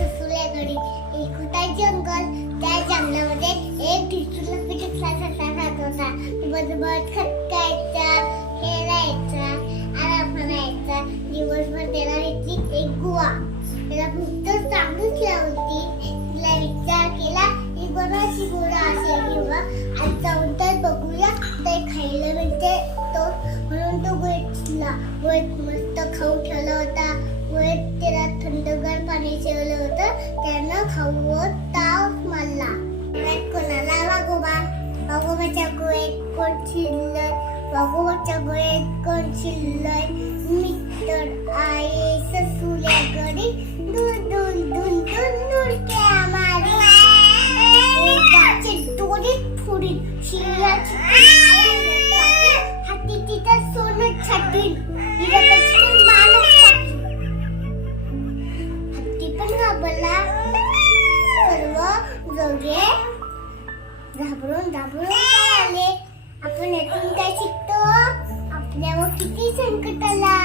ससुल्याकडे एक होता जंगल. त्या जंगलामध्ये एक ढिसूळ पिटुकला ससा राहत होता. बदबद खटकायचा, खेळायचा, आराम करायचा. दिवसभर त्याला भेटली एक गुहा. त्याला फक्त चांगलीच लागली. तिला विचार केला ही कोणाची गुहा असेल किंवा आज जाऊन तर बघूया ते खायला मिळते तो. म्हणून तो गुहेतला मस्त खाऊ ठेवला होता. गुहेत त्याला थंडगार पाणी ठेवलं होतं. त्यानं खाऊवर ताव मारला. कोणाला वाघोबाच्या गुहेत कोण शिरलंय? वाघोबाच्या गुहेत कोण शिरलंय? मित्र आहे ससुल्याकडे दूर दूर दूर दूर दुरक्या मारी. गाचे डोळे फोडील, शिंगाची हाती तिथं सोनं छाटील. हत्ती पण घाबरला. सर्व जोगे घाबरून आले. आपण यातून काय शिकतो? आपल्यावर किती संकट आला